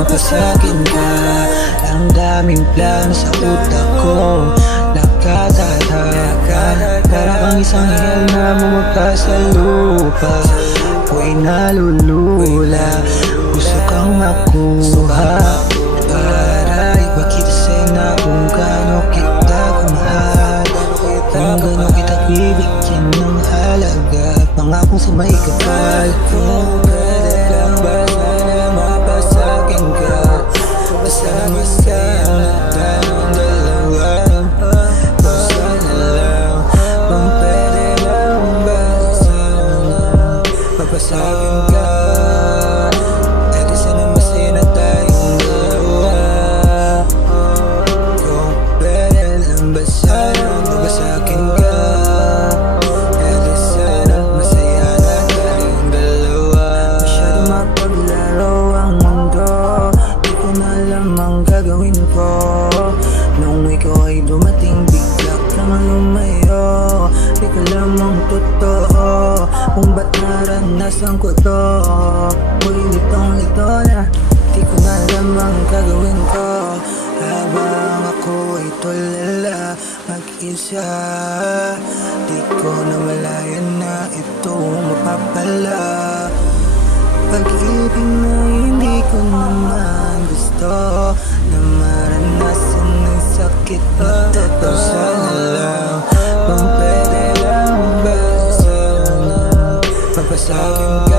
mapasakin ka. Ang daming plano sa utak ko, nakatataga. Para kang isang hiyal na bumaba sa lupa. Ako'y nalulula, gusto kang makuha. Para ipakita sa'yo na kung gaano kita kamahal, kung gaano kita bibigyan ng halaga. Pangakong sa may kapal, kung pwede lang ba sana mapasakin ka. Basta masaya na tayong dalawa. Sana lang, kung pwede lang ba sana mapasakin ka. Pwede sana masaya na tayong dalawa. Kung pwede lang ba sana mapasakin ka. Pwede sana masaya na tayong dalawa. Masyado mapaglaro ang mundo, di ko na alam ang gagawin ko. Nung ikaw ay dumating, bigla kang lumayo. Di ko alam ang totoo, kung ba't naranasan ko to. Uy, litong-lito na, di ko na alam ang gagawin ko. Habang ako ay tulala, mag-isa, di ko na malayan na ito mapapala. Pag-ibig na hindi ko naman gusto, na maranasan ng sakit na totoo. Sana lang, kung pwede lang ba sana mapasakin ka.